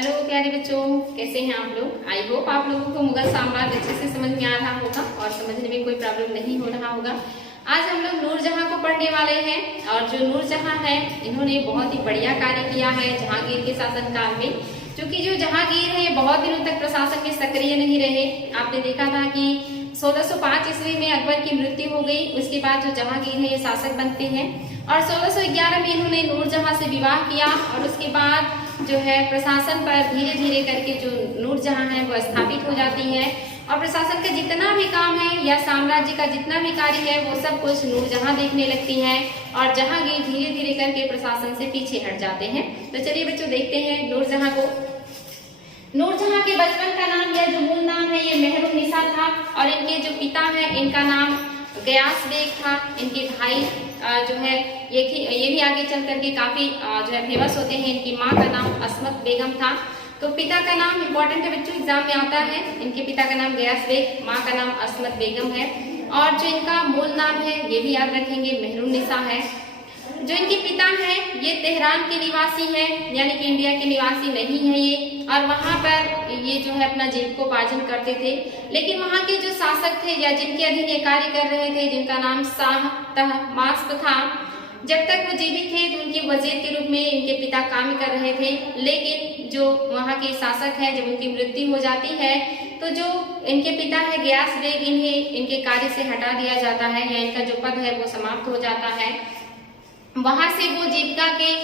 Hello प्यारे बच्चों, कैसे हैं आप लोग। आई होप आप लोगों को मुगल साम्राज्य अच्छे से समझ में आ रहा होगा और समझने में कोई प्रॉब्लम नहीं हो रहा होगा। आज हम लोग नूरजहां को पढ़ने वाले हैं और जो नूरजहां है इन्होंने बहुत ही बढ़िया कार्य किया है जहांगीर के शासनकाल में। क्योंकि जो जहांगीर है बहुत दिनों तक प्रशासन में सक्रिय नहीं रहे। आपने देखा था कि 1605 ईस्वी में अकबर की मृत्यु हो गई। उसके बाद जो जहांगीर है ये शासक बनते हैं और 1611 में इन्होंने नूरजहां से विवाह किया और उसके बाद जो है प्रशासन पर धीरे धीरे करके जो नूरजहां है वो स्थापित हो जाती है और प्रशासन का जितना भी काम है या साम्राज्य का जितना भी कार्य है वो सब कुछ नूरजहां देखने लगती है और जहांगीर धीरे धीरे करके प्रशासन से पीछे हट जाते हैं। तो चलिए बच्चों देखते हैं नूरजहां को। नूरजहां के बचपन का नाम या जो मूल नाम है ये मेहरुन्निसा था और इनके जो पिता है इनका नाम गयास बेग था। इनके भाई जो है ये भी आगे चल करके काफी जो है फेमस होते हैं। इनकी माँ का नाम अस्मत बेगम था। तो पिता का नाम इम्पोर्टेंट है बच्चों, एग्जाम में आता है। इनके पिता का नाम गयास बेग, माँ का नाम अस्मत बेगम है और जो इनका मूल नाम है ये भी याद रखेंगे मेहरुन्निसा है। जो इनके पिता हैं ये तेहरान के निवासी हैं, यानी कि इंडिया के निवासी नहीं है ये, और वहां पर ये जो है अपना जीविकोपार्जन करते थे। लेकिन वहां के जो शासक थे या जिनके अधीन ये कार्य कर रहे थे जिनका नाम शाह तहमास्प था, जब तक वो जीवित थे तो उनके वजीर के रूप में इनके पिता काम कर रहे थे। लेकिन जो वहां के शासक हैं जब उनकी मृत्यु हो जाती है तो जो इनके पिता है गयास बेग इन्हें इनके कार्य से हटा दिया जाता है या इनका जो पद है वो समाप्त हो जाता है। वहां से वो जीविका के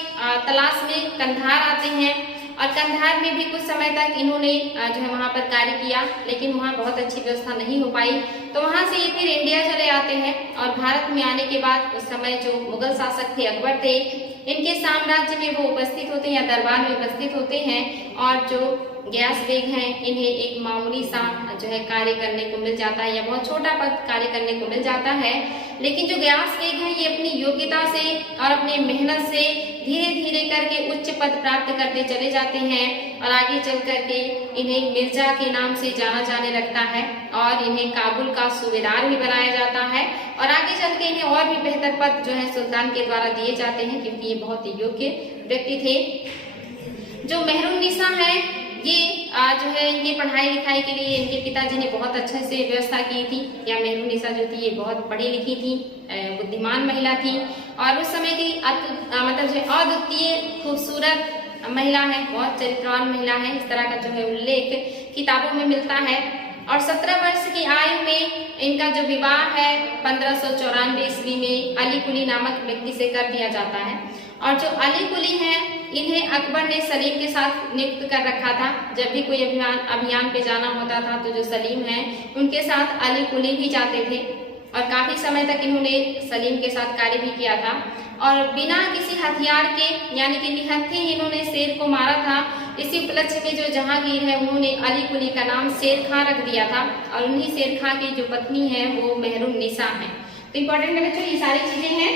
तलाश में कंधार आते हैं और कंधार में भी कुछ समय तक इन्होंने जो है वहां पर कार्य किया, लेकिन वहां बहुत अच्छी व्यवस्था नहीं हो पाई। तो वहां से ये फिर इंडिया चले आते हैं और भारत में आने के बाद उस समय जो मुगल शासक थे अकबर थे, इनके साम्राज्य में वो उपस्थित होते हैं या दरबार में उपस्थित होते हैं और जो गयास बेग हैं इन्हें एक मामूली सा जो है कार्य करने को मिल जाता है या बहुत छोटा पद कार्य करने को मिल जाता है। लेकिन जो गयास बेग हैं ये अपनी योग्यता से और अपनी मेहनत से धीरे धीरे करके उच्च पद प्राप्त करते चले जाते हैं और आगे चल करके इन्हें मिर्जा के नाम से जाना जाने लगता है और इन्हें काबुल का सूबेदार भी बनाया जाता है और आगे चल के इन्हें और भी बेहतर पद जो है सुल्तान के द्वारा दिए जाते हैं क्योंकि ये बहुत ही योग्य व्यक्ति थे। जो मेहरुन्निसा है ये जो है इनकी पढ़ाई लिखाई के लिए इनके पिताजी ने बहुत अच्छे से व्यवस्था की थी। या मेहरुन्निसा जो थी ये बहुत पढ़ी लिखी थी, बुद्धिमान महिला थी और उस समय की मतलब जो अद्वितीय खूबसूरत महिला है, बहुत चरित्रवान महिला है, इस तरह का जो है उल्लेख किताबों में मिलता है। और 17 वर्ष की आयु में इनका जो विवाह है 1594 ईस्वी में अली कुली नामक व्यक्ति से कर दिया जाता है। और जो अली कुली है इन्हें अकबर ने सलीम के साथ नियुक्त कर रखा था। जब भी कोई अभियान पे जाना होता था तो जो सलीम है उनके साथ अली कुली भी जाते थे और काफी समय तक इन्होंने सलीम के साथ कार्य भी किया था और बिना किसी हथियार के यानी कि निहत्थे इन्होंने शेर को मारा था। इसी उपलक्ष्य में जो जहांगीर है उन्होंने अली कुली का नाम शेर खां रख दिया था और उन्हीं शेर खां की जो पत्नी है वो मेहरुन्निसा है। तो इम्पोर्टेंट है बच्चों ये सारी चीजें हैं।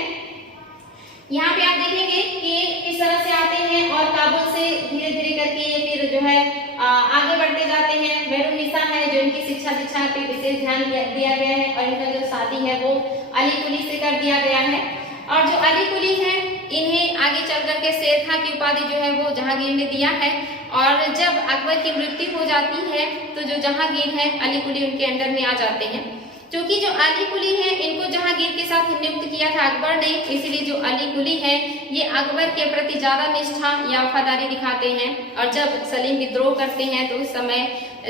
यहाँ पे आप देखेंगे कि किस तरह से आते हैं और काबुल से धीरे धीरे करके ये फिर जो है आगे बढ़ते जाते हैं। मेहरुन्निसा है जो इनकी शिक्षा दीक्षा पे विशेष ध्यान दिया गया है और इनका जो शादी है वो अली कुली से कर दिया गया है। और जो अली कुली है इन्हें आगे चल करके शेर खां की उपाधि जो है वो जहांगीर ने दिया है और जब अकबर की मृत्यु हो जाती है तो जो जहांगीर है अली कुली उनके अंडर में आ जाते हैं। क्योंकि जो अली कुली है इनको जहांगीर के साथ नियुक्त किया था अकबर ने, इसलिए जो अली कुली है ये अकबर के प्रति ज्यादा निष्ठा या वफादारी दिखाते हैं और जब सलीम विद्रोह करते हैं तो उस समय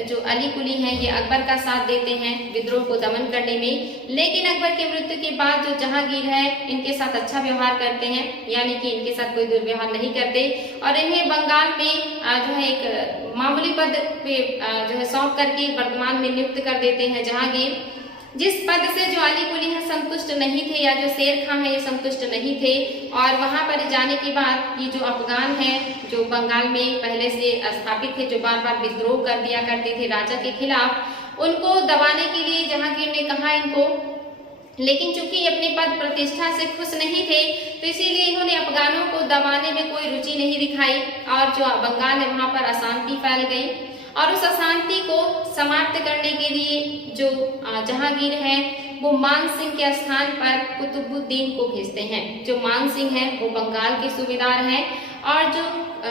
जो अली कुली है ये अकबर का साथ देते हैं विद्रोह को दमन करने में। लेकिन अकबर की मृत्यु के बाद जो जहांगीर है इनके साथ अच्छा व्यवहार करते हैं, यानी कि इनके साथ कोई दुर्व्यवहार नहीं करते और इन्हें बंगाल में जो है एक मामूली पद पे जो है सौंप करके वर्तमान में नियुक्त कर देते हैं जहांगीर। जिस पद से जो अली कुली है संतुष्ट नहीं थे या जो शेर खां है ये संतुष्ट नहीं थे और वहां पर जाने के बाद ये जो अफगान है जो बंगाल में पहले से स्थापित थे जो बार बार विद्रोह कर दिया करते थे राजा के खिलाफ, उनको दबाने के लिए जहांगीर ने कहा इनको, लेकिन चूंकि अपनी पद प्रतिष्ठा से खुश नहीं थे तो इसीलिए इन्होंने अफगानों को दबाने में कोई रुचि नहीं दिखाई और जो बंगाल है वहां पर अशांति फैल गई और उस अशांति को समाप्त करने के लिए जो जहांगीर है वो मान सिंह के स्थान पर कुतुबुद्दीन को भेजते हैं। जो मान सिंह है वो बंगाल के सूबेदार हैं और जो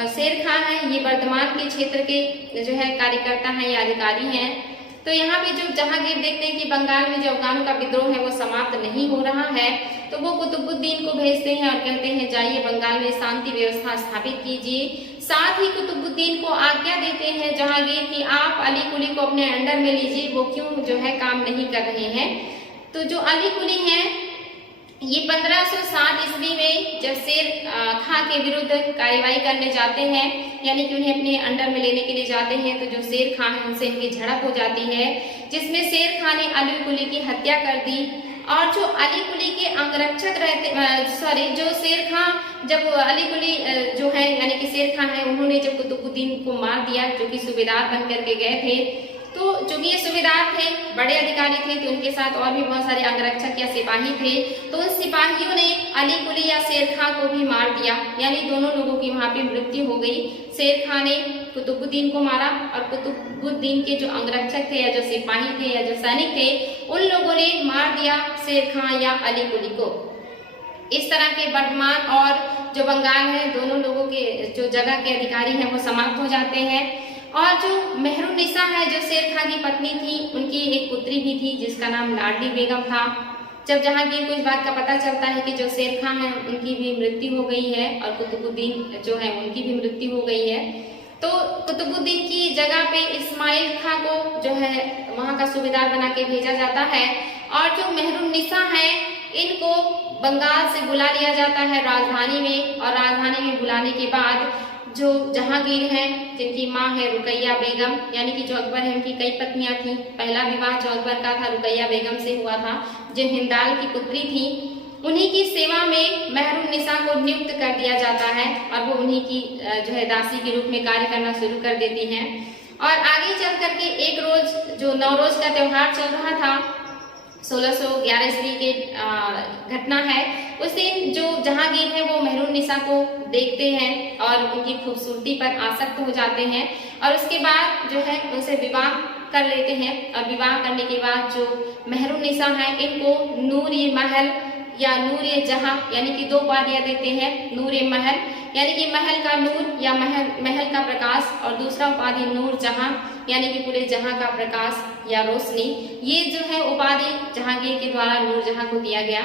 शेर खां है ये वर्धमान के क्षेत्र के जो है कार्यकर्ता हैं या अधिकारी हैं। तो यहाँ पे जो जहांगीर देखते हैं कि बंगाल में जो अफगानों का विद्रोह है वो समाप्त नहीं हो रहा है, तो वो कुतुबुद्दीन को भेजते हैं और कहते हैं जाइए बंगाल में शांति व्यवस्था स्थापित कीजिए। साथ ही कुतुबुद्दीन को आज्ञा देते हैं जहांगीर कि आप अली कुली को अपने अंडर में लीजिए, वो क्यों जो है काम नहीं कर रहे हैं। तो जो अली कुली हैं ये 1507 ईस्वी में जब शेर खां के विरुद्ध कार्रवाई करने जाते हैं, यानी कि उन्हें अपने अंडर में लेने के लिए जाते हैं, तो जो शेर खां है उनसे इनकी झड़प हो जाती है, जिसमें शेर खां ने अली कुली की हत्या कर दी। और जो अली कुली के अंगरक्षक रहते जो शेर खां जब अली कुली जो है यानी कि शेर खां है उन्होंने जब कुतुबुद्दीन को मार दिया, जो कि सूबेदार बन करके गए थे, तो जो कि ये सूबेदार थे, बड़े अधिकारी थे, तो उनके साथ और भी बहुत सारे अंगरक्षक या सिपाही थे, तो उन सिपाहियों ने अली कुली या शेर खां को भी मार दिया, यानी दोनों लोगों की वहां पे मृत्यु हो गई। शेर खां ने कुतुबुद्दीन को मारा और कुतुबुद्दीन के जो अंगरक्षक थे या जो सिपाही थे या जो सैनिक थे उन लोगों ने मार दिया शेर खां या अली कुली को। इस तरह के वर्धमान और जो बंगाल है दोनों लोगों के जो जगह के अधिकारी हैं वो समाप्त हो जाते हैं। और जो मेहरुन्निसा है जो शेर खां की पत्नी थी, उनकी एक पुत्री भी थी जिसका नाम लाडली बेगम था। जब जहांगीर को इस बात का पता चलता है कि जो शेर खां है उनकी भी मृत्यु हो गई है और कुतुबुद्दीन जो है उनकी भी मृत्यु हो गई है, तो कुतुबुद्दीन की जगह पे इस्माइल खां को जो है वहां का सूबेदार बना के भेजा जाता है। और जो मेहरुन्निसा है इनको बंगाल से बुला लिया जाता है राजधानी में, और राजधानी में बुलाने के बाद जो जहांगीर हैं जिनकी माँ है रुकैया बेगम, यानी कि जो अकबर है उनकी कई पत्नियां थी, पहला विवाह जो अकबर का था रुकैया बेगम से हुआ था जो हिंदाल की पुत्री थी, उन्हीं की सेवा में मेहरुन्निसा को नियुक्त कर दिया जाता है और वो उन्हीं की जो है दासी के रूप में कार्य करना शुरू कर देती हैं। और आगे चल करके एक रोज जो नवरोज का त्योहार चल रहा था 1611 ईस्वी के घटना है, उस दिन जो जहांगीर है वो मेहरुन्निसा को देखते हैं और उनकी खूबसूरती पर आसक्त हो जाते हैं और उसके बाद जो है उनसे विवाह कर लेते हैं। और विवाह करने के बाद जो मेहरुन्निसा है इनको नूर-ए-महल या नूर-ए-जहां यानी कि दो उपाधियां देते हैं। नूर-ए-महल यानी कि महल का नूर या महल का प्रकाश, और दूसरा उपाधि नूर-जहां यानी कि पूरे जहां का प्रकाश या रोशनी। ये जो है उपाधि जहांगीर के द्वारा नूरजहां को दिया गया।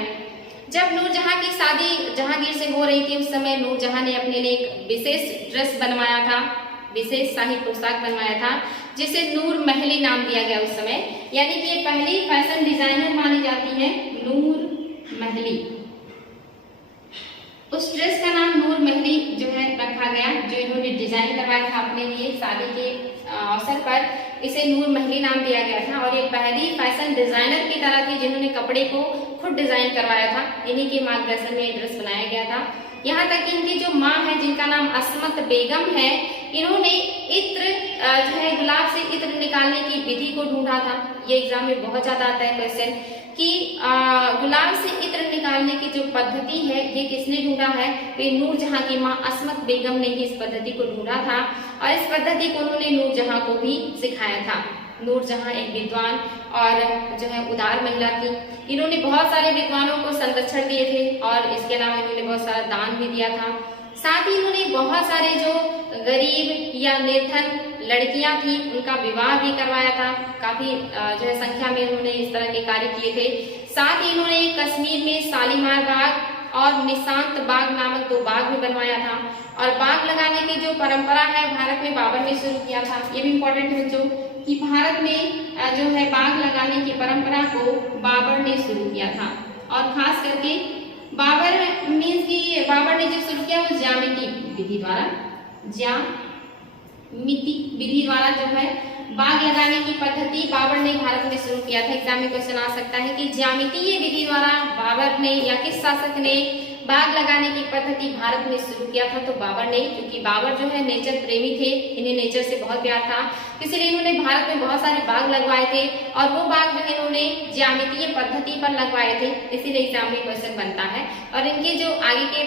जब नूरजहां की शादी जहांगीर से हो रही थी उस समय नूरजहां ने अपने लिए एक विशेष ड्रेस बनवाया था, विशेष शाही पोशाक बनवाया था जिसे नूर महली नाम दिया गया उस समय, यानी कि ये पहली फैशन डिजाइनर मानी जाती है नूर महली। उस ड्रेस का नाम नूर महली जो है रखा गया, जो इन्होंने डिजाइन करवाया था अपने लिए शादी के अवसर पर, इसे नूर महली नाम दिया गया था। और ये पहली फैशन डिजाइनर की तरह थी जिन्होंने कपड़े को खुद डिजाइन करवाया था, इन्हीं के मार्गदर्शन में ये ड्रेस बनाया गया था। यहाँ तक कि इनकी जो माँ है जिनका नाम अस्मत बेगम है, इन्होंने इत्र जो है गुलाब से इत्र निकालने की विधि को ढूंढा था। ये एग्जाम में बहुत ज्यादा आता है क्वेश्चन कि गुलाब से इत्र निकालने की जो पद्धति है ये किसने ढूंढा है, तो नूरजहां की माँ अस्मत बेगम ने ही इस पद्धति को ढूंढा था और इस पद्धति को उन्होंने नूरजहां को भी सिखाया था। नूरजहां एक विद्वान और जो है उदार महिला थी। इन्होंने बहुत सारे विद्वानों को संरक्षण दिए थे और इसके अलावा इन्होंने बहुत सारा दान भी दिया था। साथ ही इन्होंने बहुत सारे जो गरीब या निर्धन लड़कियां थी उनका विवाह भी करवाया था। काफी जो है संख्या में उन्होंने इस तरह के कार्य किए थे। साथ ही इन्होंने कश्मीर में शालीमार बाग और निशांत बाग नामक दो बाग भी बनवाया था। और बाग लगाने की जो परंपरा है भारत में बाबर ने शुरू किया था। ये भी इम्पोर्टेंट है बच्चों कि भारत में जो है बाग लगाने की परंपरा को बाबर ने शुरू किया था। और खास करके बाबर मीन्स कि बाबर ने जो शुरू किया वो ज्यामिति विधि द्वारा जो है बाग लगाने की पद्धति बाबर ने भारत में शुरू किया था। एग्जाम में क्वेश्चन आ सकता है कि ज्यामितीय विधि द्वारा बाबर ने या किस शासक ने बाग लगाने की पद्धति भारत में शुरू किया था, तो बाबर ने, क्योंकि बाबर जो है नेचर प्रेमी थे, इन्हें नेचर से बहुत प्यार था, इसलिए इन्होंने भारत में बहुत सारे बाग लगवाए थे और वो बाग जो है इन्होंने ज्यामितीय पद्धति पर लगवाए थे, इसीलिए एग्जाम में क्वेश्चन बनता है। और इनके जो आगे के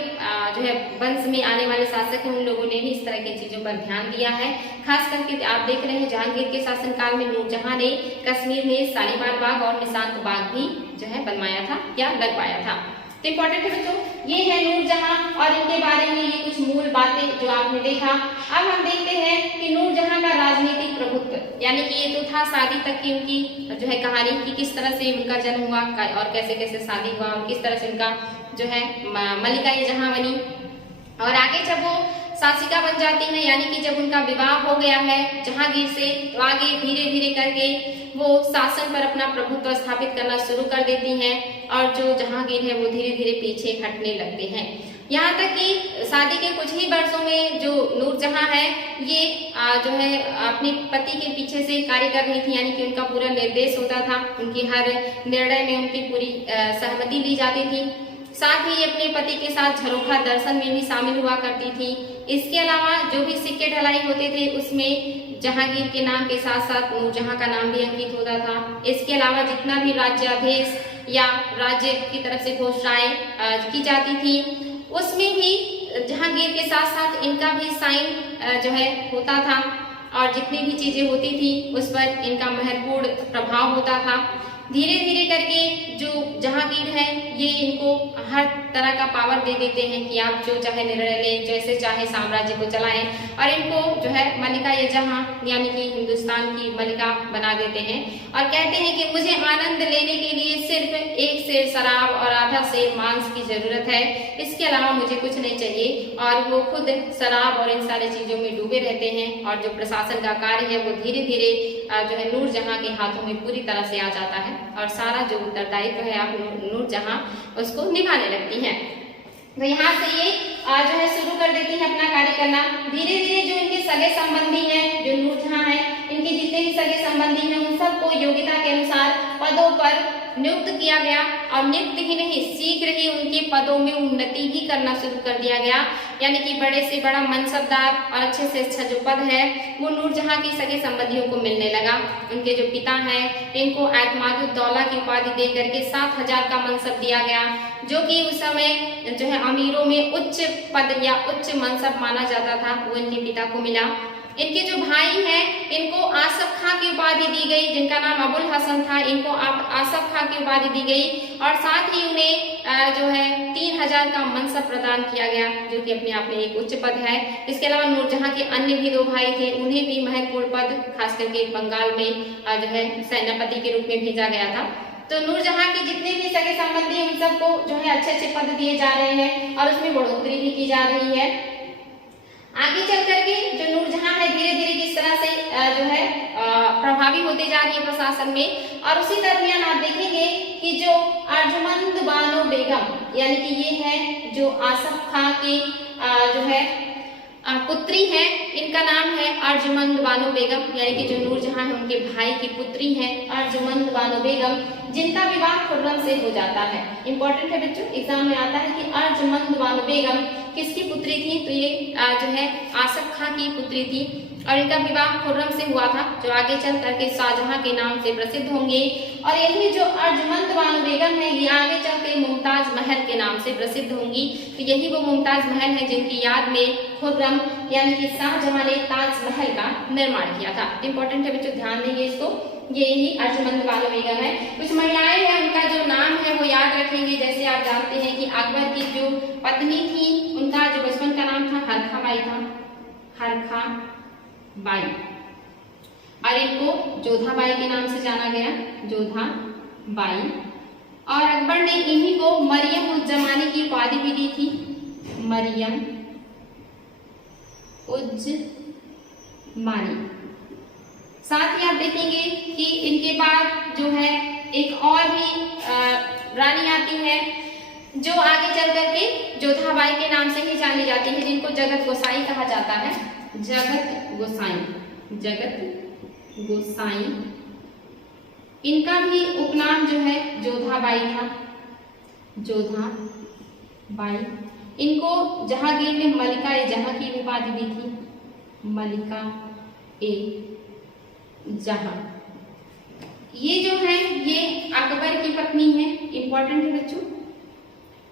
जो है वंश में आने वाले शासक हैं उन लोगों ने भी इस तरह की चीजों पर ध्यान दिया है। खास करके आप देख रहे हैं जहांगीर के शासनकाल में नूरजहां ने कश्मीर में शालीमार बाग और निशांत बाग भी जो है बनवाया था या लगवाया था। तो इम्पोर्टेंट है बच्चों, ये है नूरजहां और इनके बारे में ये कुछ मूल बातें जो आपने देखा। अब हम देखते हैं कि नूरजहां का राजनीतिक प्रभुत्व, यानी कि ये तो था शादी तक की उनकी जो है कहानी कि किस तरह से उनका जन्म हुआ और कैसे कैसे शादी हुआ और किस तरह से उनका जो है मलिका ये जहां बनी। और आगे जब वो शासिका बन जाती है, यानी कि जब उनका विवाह हो गया है जहांगीर से, तो आगे धीरे धीरे करके वो शासन पर अपना प्रभुत्व स्थापित करना शुरू कर देती हैं और जो जहांगीर है वो धीरे धीरे पीछे हटने लगते हैं। यहाँ तक कि शादी के कुछ ही वर्षों में जो नूरजहां है ये जो है अपने पति के पीछे से कार्य कर रही थी, यानी कि उनका पूरा निर्देश होता था, उनकी हर निर्णय में उनकी पूरी सहमति ली जाती थी। साथ ही अपने पति के साथ झरोखा दर्शन में भी शामिल हुआ करती थी। इसके अलावा जो भी सिक्के ढलाई होते थे उसमें जहांगीर के नाम के साथ साथ नूरजहां का नाम भी अंकित होता था। इसके अलावा जितना भी राज्याधीश या राज्य की तरफ से घोषणाएं की जाती थी उसमें भी जहांगीर के साथ साथ इनका भी साइन जो है होता था और जितनी भी चीजें होती थी उस पर इनका महत्वपूर्ण प्रभाव होता था। धीरे धीरे करके जो जहांगीर है ये इनको हर तरह का पावर दे देते हैं कि आप जो चाहे निर्णय लें, जैसे चाहे साम्राज्य को चलाएं और इनको जो है मलिका ये जहां यानी कि हिंदुस्तान की मलिका बना देते हैं और कहते हैं कि मुझे आनंद लेने के लिए सिर्फ एक सेर शराब और आधा सेर मांस की जरूरत है, इसके अलावा मुझे कुछ नहीं चाहिए। और वो खुद शराब और इन सारी चीजों में डूबे रहते हैं और जो प्रशासन का कार्य है वो धीरे धीरे जो है नूरजहां के हाथों में पूरी तरह से आ जाता है और सारा जो उत्तरदायित्व है आप नूरजहां उसको निभाने लगती हैं। तो यहाँ से ये जो है शुरू कर देती है अपना कार्य करना। धीरे धीरे जो इनके सगे संबंधी हैं, जो नूरजहां हैं, इनके जितने भी सगे संबंधी हैं उन सबको योग्यता के अनुसार पदों पर नियुक्त किया गया और नियुक्त ही नहीं शीघ्र ही उनके पदों में उन्नति भी करना शुरू कर दिया गया, यानी कि बड़े से बड़ा मनसबदार और अच्छे से अच्छा जो पद है वो नूरजहां के सगे संबंधियों को मिलने लगा। उनके जो पिता हैं इनको एतमादुद्दौला की उपाधि दे करके 7,000 का मनसब दिया गया, जो कि उस समय जो है अमीरों में उच्च पद या उच्च मनसब माना जाता था, वो इनके पिता को मिला। इनके जो भाई हैं इनको आसफ खां की उपाधि दी गई, जिनका नाम अबुल हसन था, इनको आसफ खां की उपाधि दी गई और साथ ही उन्हें जो है 3,000 का मनसब प्रदान किया गया, जो कि अपने आप में एक उच्च पद है। इसके अलावा नूरजहां के अन्य भी 2 भाई थे, उन्हें भी महत्वपूर्ण पद खास करके बंगाल में जो है सेनापति के रूप में भेजा गया था। तो नूरजहां के जितने भी सगे संबंधी हैं उन सबको जो है अच्छे अच्छे पद दिए जा रहे हैं और उसमें बढ़ोतरी भी की जा रही है। आगे चल करके जो नूरजहां है धीरे धीरे किस तरह से जो है प्रभावी होते जा रही है प्रशासन में। और उसी दरमियान आप देखेंगे कि जो अर्जुमंद बानो बेगम यानी कि ये है जो आसफ खां की जो है पुत्री है, इनका नाम है अर्जुमंद बानो बेगम, यानी कि जो नूरजहां है उनके भाई की पुत्री है अर्जुमंद बानो बेगम, जिनका विवाह खुर्रम से हो जाता है। इंपॉर्टेंट है बच्चों, एग्जाम में आता है कि अर्जुमंद बानो बेगम किसकी पुत्री थी, तो ये जो है आसफ खां की पुत्री थी और इनका विवाह खुर्रम से हुआ था, जो आगे चल करके शाहजहां के नाम से प्रसिद्ध होंगे। और यही जो अर्जुमंद बानो बेगम है ये आगे चल के मुमताज महल के नाम से प्रसिद्ध होंगी। तो यही वो मुमताज महल है जिनकी याद में खुर्रम यानी कि शाहजहां ने ताजमहल का निर्माण किया था। इंपॉर्टेंट है बच्चों, ध्यान देंगे इसको। ये ही अर्जुमंद बानो बेगम है। कुछ महिलाएं हैं उनका जो नाम है वो याद रखेंगे। जैसे आप जानते हैं कि अकबर की जो पत्नी थी उनका जो बचपन का नाम था हरखा बाई था, हरखा बाई, और इनको जोधा बाई के नाम से जाना गया, जोधा बाई। और अकबर ने इन्हीं को मरियम उज जमानी की उपाधि भी दी थी, मरियम उज मानी। साथ ही आप देखेंगे कि इनके बाद जो है एक और भी रानी आती है जो आगे चल करके जोधाबाई के नाम से ही जानी जाती है, जिनको जगत गोसाई कहा जाता है, जगत गोसाई, जगत गोसाई। इनका भी उपनाम जो है जोधाबाई था, जोधाबाई। इनको जहांगीर ने मलिका ए जहां की उपाधि दी थी, मलिका ए जहां। ये जो है ये अकबर की पत्नी है। इंपॉर्टेंट है बच्चों,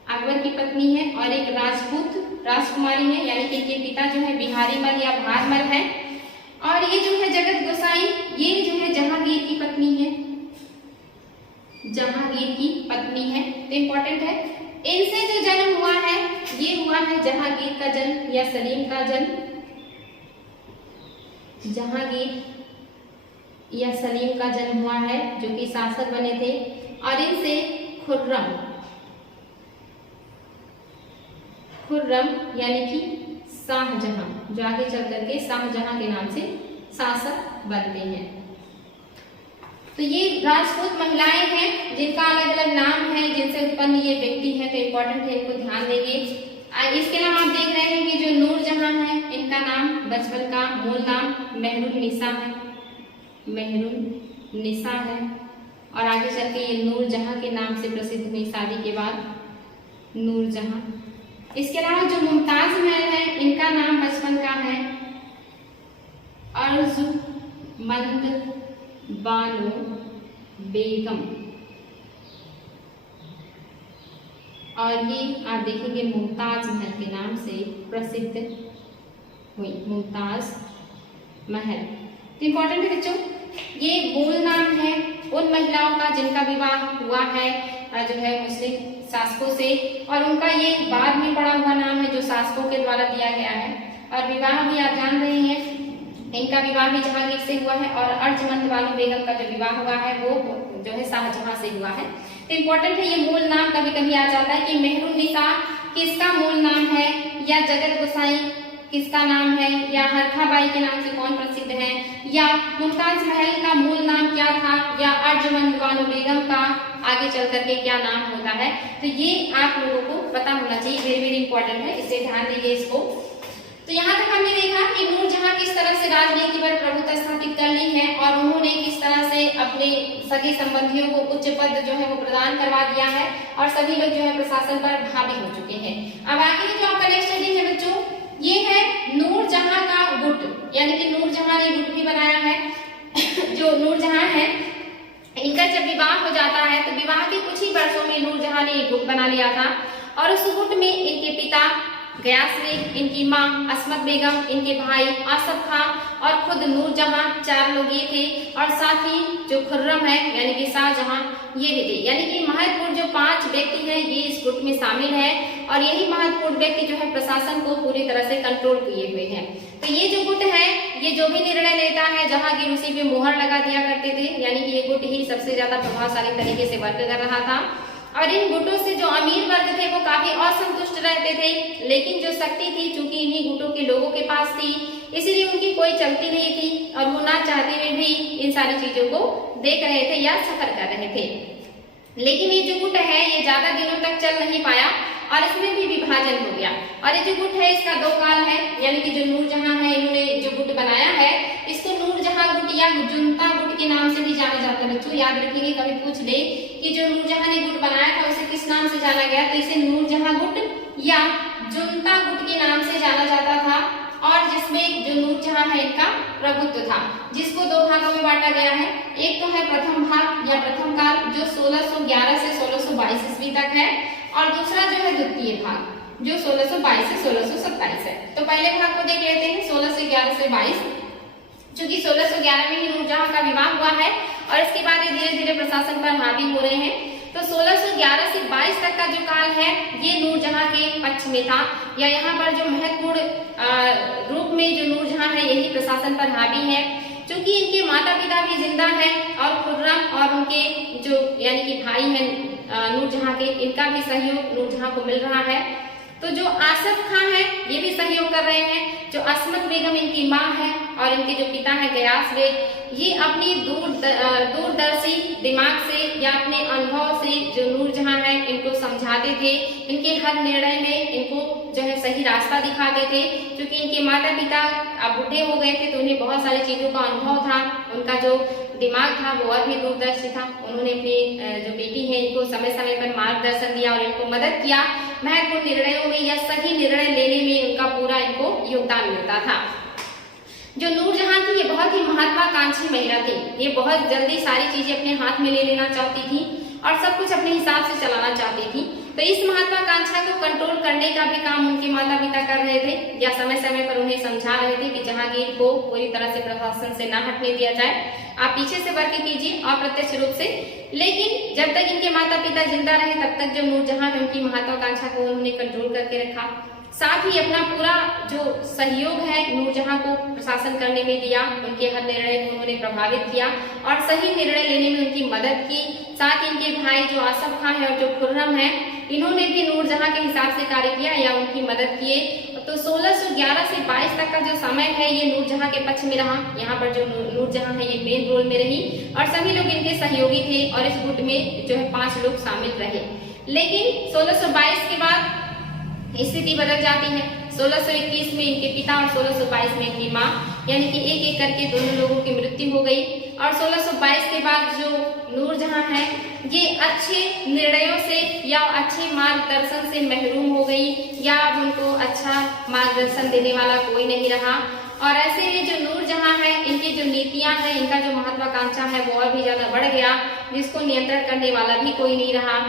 अकबर की पत्नी है और एक राजपूत राजकुमारी है, यानी कि इनके पिता जो है बिहारी मल या भारमल है। और ये जो है जगत गोसाई, ये जो है जहांगीर की पत्नी है, जहांगीर की पत्नी है। तो इंपॉर्टेंट है इनसे जो जन्म हुआ है ये हुआ है जहांगीर का जन्म या सलीम का जन्म, जहांगीर या सलीम का जन्म हुआ है जो कि शासक बने थे। और इनसे खुर्रम यानी कि शाहजहां, जो आगे चल करके शाहजहां के नाम से शासक बनते हैं। तो ये राजपूत महिलाएं हैं जिनका अलग अलग नाम है, जिनसे उत्पन्न ये व्यक्ति है, तो इम्पोर्टेंट है, इनको ध्यान देंगे। इसके अलावा आप देख रहे हैं कि जो नूरजहां है इनका नाम बचपन का मूल नाम मेहरुन्निसा है, मेहरुन्निसा है, और आगे चल के ये नूरजहां के नाम से प्रसिद्ध हुई शादी के बाद, नूरजहां। इसके अलावा जो मुमताज महल है इनका नाम बचपन का है अर्जुमंद बानो बेगम, और ये आप देखेंगे मुमताज महल के नाम से प्रसिद्ध हुई, मुमताज महल। तो इम्पोर्टेंट है बच्चों, ये मूल नाम है उन महिलाओं का जिनका विवाह हुआ है जो है मुस्लिम शासकों से, और उनका ये बाद में पड़ा हुआ नाम है जो शासकों के द्वारा दिया गया है। और विवाह भी आप जान रहे हैं, इनका विवाह भी जहांगीर से हुआ है, और अर्जुमंद बानो बेगम का जो विवाह हुआ है वो जो है शाहजहां से हुआ है। तो इम्पोर्टेंट है, ये मूल नाम कभी कभी आ जाता है कि मेहरुन्निसा किसका मूल नाम है, या जगत गोसाई किसका नाम है, या हरखाबाई के नाम से कौन प्रसिद्ध है, या मुमताज महल का मूल नाम क्या था, या अर्जुमंद बानो बेगम का आगे चल करके क्या नाम होता है। तो ये आप लोगों को पता होना चाहिए, वेरी वेरी इंपॉर्टेंट है, इससे ध्यान दीजिए इसको। तो यहाँ तक हमने देखा कि नूरजहां किस तरह से राजनीति पर प्रभुत्व स्थापित कर ली है, और उन्होंने किस तरह से अपने सगे संबंधियों को उच्च पद जो है वो प्रदान करवा दिया है, और सभी लोग जो है प्रशासन पर हावी हो चुके हैं। अब आगे जो आपका नेक्स्ट स्टडी है बच्चों, ये है नूरजहां का गुट, यानी कि नूरजहां ने गुट भी बनाया है। जो नूरजहां है इनका जब विवाह हो जाता है तो विवाह के कुछ ही वर्षों में नूरजहां ने एक गुट बना लिया था, और उस गुट में इनके पिता गयास बेग, इनकी माँ अस्मत बेगम, इनके भाई आसफ खां और खुद नूरजहां, 4 लोग ये थे, और साथ ही जो खुर्रम है यानी कि शाहजहां ये भी थे। यानी कि महत्वपूर्ण जो 5 व्यक्ति हैं ये इस गुट में शामिल है, और यही महत्वपूर्ण व्यक्ति जो है प्रशासन को पूरी तरह से कंट्रोल किए हुए हैं। तो ये जो गुट है ये जो भी निर्णय लेता है जहांगीर उसी पे मुहर लगा दिया करते थे, यानी कि ये गुट ही सबसे ज्यादा प्रभावशाली तरीके से वर्क कर रहा था। और इन गुटों से जो अमीर वर्ग थे वो काफी असंतुष्ट रहते थे, लेकिन जो शक्ति थी चूंकि इन्हीं गुटों के लोगों के पास थी, इसलिए उनकी कोई चलती नहीं थी, और वो ना चाहते हुए भी इन सारी चीजों को देख रहे थे या सफर कर रहे थे। लेकिन ये जो गुट है ये ज्यादा दिनों तक चल नहीं पाया, और इसमें भी विभाजन हो गया। और ये जो गुट है इसका 2 काल है, यानी कि जो नूरजहां है इन्होंने जो गुट बनाया है इसको नूरजहां गुट या जुनता गुट के नाम से भी जाना जाता है। बच्चों याद रखेंगे, कभी पूछ ले कि जो नूरजहां ने गुट बनाया था उसे किस नाम से जाना गया, तो इसे नूरजहां गुट या जुनता गुट के नाम से जाना जाता था, और जिसमें जो नूरजहां है इनका प्रभुत्व था, जिसको 2 भागों में बांटा गया है। एक तो है प्रथम भाग या प्रथम काल जो 1611 से 1622 ईस्वी तक है, और दूसरा जो है द्वितीय भाग जो 1622 से 1627 है। तो पहले भाग को देख लेते हैं 1611 से 22। चूंकि 1611 में ही नूरजहां का विवाह हुआ है, और इसके बाद ये धीरे धीरे प्रशासन पर हावी हो रहे हैं। तो 1611 से 22 तक का जो काल है ये नूरजहां के पक्ष में था, या यहाँ पर जो महत्वपूर्ण रूप में जो नूरजहां है यही प्रशासन पर हावी है। चूंकि इनके माता पिता भी जिंदा हैं, और खुर्रम और उनके जो यानी कि भाई हैं नूरजहां के, इनका भी सहयोग नूरजहां को मिल रहा है। तो जो आसफ खां है ये भी सहयोग कर रहे हैं। जो अस्मत बेगम इनकी माँ है, और इनके जो पिता है गयास बेग, ये अपनी दूरदर्शी दिमाग से या अपने अनुभव से जो नूरजहां है इनको समझाते थे, इनके हर निर्णय में इनको जो है सही रास्ता दिखाते थे। क्योंकि इनके माता पिता अब बूढ़े हो गए थे तो उन्हें बहुत सारी चीजों का अनुभव था, उनका जो दिमाग था वो और भी दूरदर्शी था। उन्होंने अपनी जो बेटी है इनको समय समय पर मार्गदर्शन दिया और इनको मदद किया, महत्वपूर्ण निर्णयों में या सही निर्णय लेने में उनका पूरा इनको योगदान मिलता था। जो नूरजहां थी ये बहुत ही महत्वाकांक्षी महिला थी, ये बहुत जल्दी सारी चीजें अपने हाथ में ले लेना चाहती थी और सब कुछ अपने हिसाब से चलाना चाहती थी। तो इस महत्वाकांक्षा को कंट्रोल करने का भी काम उनके माता पिता कर रहे थे, या समय समय पर उन्हें समझा रहे थे कि जहांगीर को पूरी तरह से प्रशासन से ना हटने दिया जाए, आप पीछे से वर्क कीजिए अप्रत्यक्ष रूप से। लेकिन जब तक इनके माता पिता जिंदा रहे तब तक जो नूरजहां है उनकी महत्वाकांक्षा को उन्होंने कंट्रोल करके रखा। साथ ही अपना पूरा जो सहयोग है नूरजहां को प्रशासन करने में दिया, उनके हर निर्णय को उन्होंने प्रभावित किया और सही निर्णय लेने में उनकी मदद की। साथ ही इनके भाई जो आसफ खां है और जो खुर्रम है, इन्होंने भी नूरजहां के हिसाब से कार्य किया या उनकी मदद किए। तो 1611 से 22 तक का जो समय है ये नूरजहां के पक्ष में रहा। यहाँ पर जो नूरजहां है ये मेन रोल में रही और सभी लोग इनके सहयोगी थे और इस गुट में जो है 5 लोग शामिल रहे। लेकिन 1622 के बाद स्थिति बदल जाती है। 1621 में इनके पिता और 1622 में इनकी माँ, यानी कि एक एक करके दोनों लोगों की मृत्यु हो गई। और 1622 के बाद जो नूरजहां है ये अच्छे निर्णयों से या अच्छे मार्गदर्शन से महरूम हो गई, या अब उनको अच्छा मार्गदर्शन देने वाला कोई नहीं रहा। और ऐसे में जो नूरजहां है इनकी जो नीतियां हैं, इनका जो महत्वाकांक्षा है वो और भी ज्यादा बढ़ गया, जिसको नियंत्रण करने वाला भी कोई नहीं रहा।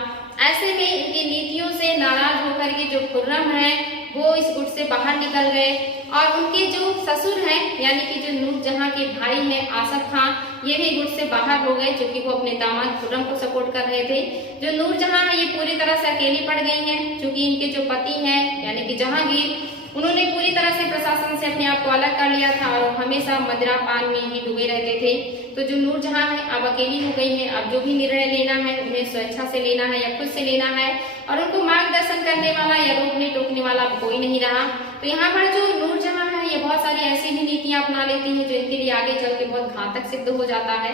ऐसे में इनकी नीतियों से नाराज होकर के जो खुर्रम है वो इस गुट से बाहर निकल गए और उनके जो ससुर हैं यानी कि जो नूरजहां के भाई हैं आसफ खां, ये भी गुट से बाहर हो गए, क्योंकि वो अपने दामाद खुर्रम को सपोर्ट कर रहे थे। जो नूरजहां है ये पूरी तरह से अकेली पड़ गई हैं, क्योंकि इनके जो पति हैं यानी कि जहांगीर, उन्होंने पूरी तरह से प्रशासन से अपने आप को अलग कर लिया था और हमेशा मदिरा पान में ही डूबे रहते थे। तो जो नूरजहां है अब अकेली हो गई है। अब जो भी निर्णय लेना है उन्हें स्वेच्छा से लेना है या खुद से लेना है, और उनको मार्गदर्शन करने वाला या रोकने टोकने वाला कोई नहीं रहा। तो यहाँ पर जो नूरजहां है ये बहुत सारी ऐसी भी नीतियां अपना लेती है जो इनके लिए आगे चल के बहुत घातक सिद्ध हो जाता है।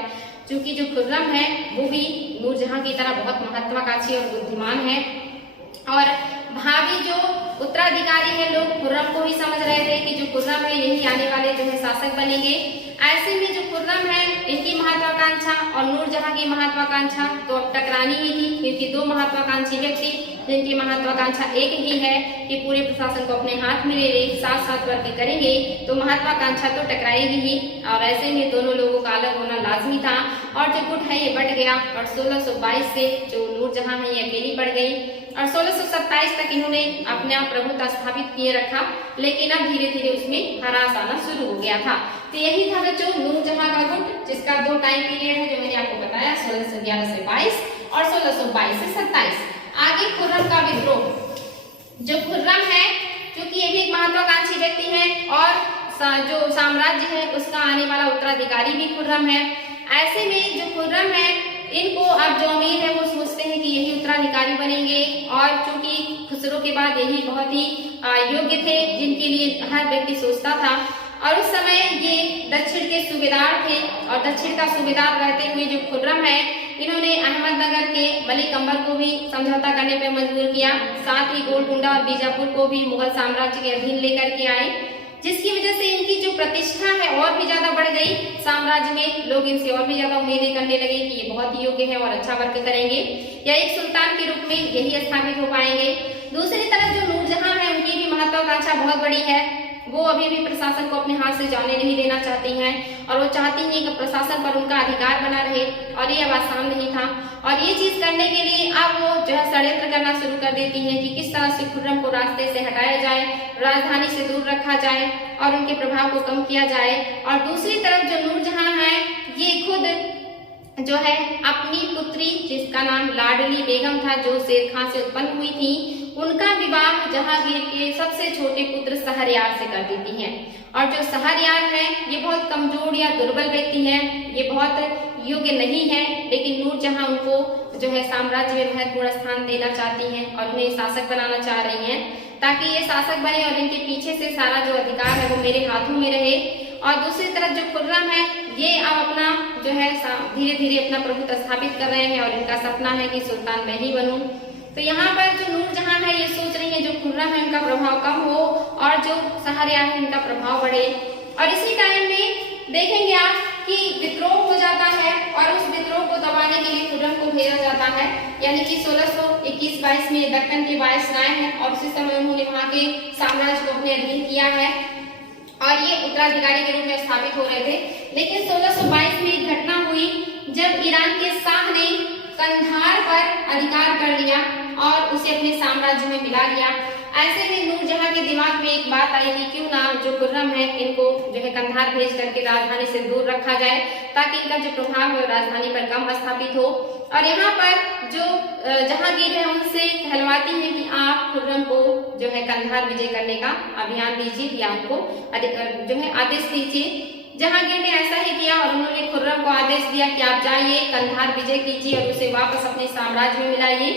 क्योंकि जो खुर्रम है वो भी नूरजहां की तरह बहुत महत्वाकांक्षी और बुद्धिमान है, और भावी जो उत्तराधिकारी है लोग खुर्रम को ही समझ रहे थे कि जो खुर्रम है यही आने वाले जो है शासक बनेंगे। ऐसे में जो खुर्रम है इनकी महत्वाकांक्षा और नूरजहां की महत्वाकांक्षा तो अब टकरानी ही थी, क्योंकि दो महत्वाकांक्षी व्यक्ति जिनकी महत्वाकांक्षा एक ही है कि पूरे प्रशासन को अपने हाथ में ले ले, साथ साथ वर्क करेंगे, तो महत्वाकांक्षा तो टकराएगी ही। और ऐसे में दोनों लोगों का अलग होना लाजमी था और जो गुट है ये बट गया और 1622 से जो नूरजहां है ये अकेली पड़ गई और 1627 तक इन्होंने अपने आप प्रभुत्व स्थापित किए रखा। लेकिन अब धीरे धीरे उसमें हरास आना शुरू हो गया था। तो यही था बच्चों नूरजहां का गुट, जिसका 2 टाइम पीरियड है जो मैंने आपको बताया, 1611 से 22 और 1622 से 27। आगे खुर्रम का विद्रोह। जो खुर्रम है क्योंकि ये भी एक महत्वाकांक्षी व्यक्ति है और जो साम्राज्य है उसका आने वाला उत्तराधिकारी भी खुर्रम है। ऐसे में जो खुर्रम है इनको अब जो अमीर है वो सोचते हैं कि यही उत्तराधिकारी बनेंगे, और चूंकि खुसरो के बाद यही बहुत ही योग्य थे जिनके लिए हर व्यक्ति सोचता था। और उस समय ये दक्षिण के सूबेदार थे और दक्षिण का सूबेदार रहते हुए जो खुर्रम है इन्होंने अहमदनगर के मलिक अंबर को भी समझौता करने पर मजबूर किया। साथ ही गोलकुंडा और बीजापुर को भी मुगल साम्राज्य के अधीन लेकर के आए, जिसकी वजह से इनकी जो प्रतिष्ठा है और भी ज्यादा बढ़ गई। साम्राज्य में लोग इनसे और भी ज्यादा उम्मीदें करने लगे कि ये बहुत ही योग्य है और अच्छा वर्क करेंगे या एक सुल्तान के रूप में यही स्थापित हो पाएंगे। दूसरी तरफ जो नूरजहां है उनकी भी महत्वाकांक्षा बहुत बड़ी है। वो अभी भी प्रशासन को अपने हाथ से जाने नहीं देना चाहती हैं और वो चाहती हैं कि प्रशासन पर उनका अधिकार बना रहे, और ये अब आसान नहीं था। और ये चीज करने के लिए अब वो जो है षड्यंत्र करना शुरू कर देती हैं कि किस तरह से खुर्रम को रास्ते से हटाया जाए, राजधानी से दूर रखा जाए और उनके प्रभाव को कम किया जाए। और दूसरी तरफ जो नूरजहां है ये खुद जो है अपनी पुत्री जिसका नाम लाडली बेगम था जो शेर खां से उत्पन्न हुई थी, उनका विवाह जहांगीर के सबसे छोटे पुत्र शहरयार से कर देती हैं। और जो शहरयार है ये बहुत कमजोर या दुर्बल व्यक्ति है, ये बहुत योग्य नहीं है, लेकिन नूरजहां उनको जो है साम्राज्य में महत्वपूर्ण स्थान देना चाहती हैं और उन्हें शासक बनाना चाह रही हैं ताकि ये शासक बने और इनके पीछे से सारा जो अधिकार है वो मेरे हाथों में रहे। और दूसरी तरफ जो खुर्रम है ये अब अपना जो है धीरे धीरे अपना प्रभुत्व स्थापित कर रहे हैं और इनका सपना है कि सुल्तान मैं ही बनूं। तो यहाँ पर जो नूरजहां है ये सोच रही है जो खुर्रम है उनका प्रभाव कम हो और जो शहरयार है इनका प्रभाव बढ़े। और इसी टाइम में देखेंगे आप कि विद्रोह हो जाता है और उस विद्रोह को दबाने के लिए खुर्रम को भेजा जाता है, यानी कि 1621-22 में दक्कन के वायसराय हैं और उसी समय उन्होंने वहाँ के साम्राज्य को अपने अधीन किया है और ये उत्तराधिकारी के रूप में स्थापित हो रहे थे। लेकिन 1622 में एक घटना हुई जब ईरान के शाह ने कंधार पर अधिकार कर लिया और उसे अपने साम्राज्य में मिला लिया। ऐसे में नूरजहां के दिमाग में एक बात आई कि क्यों ना जो खुर्रम है इनको जो है कंधार भेज करके राजधानी से दूर रखा जाए, ताकि इनका जो प्रभाव है राजधानी पर कम स्थापित हो। और यहाँ पर जो जहांगीर है उनसे कहलवाती है कि आप खुर्रम को जो है कंधार विजय करने का अभियान दीजिए या उनको जो है आदेश दीजिए। जहांगीर ने ऐसा ही किया और उन्होंने खुर्रम को आदेश दिया कि आप जाइए कंधार विजय कीजिए और उसे वापस अपने साम्राज्य में मिलाइए।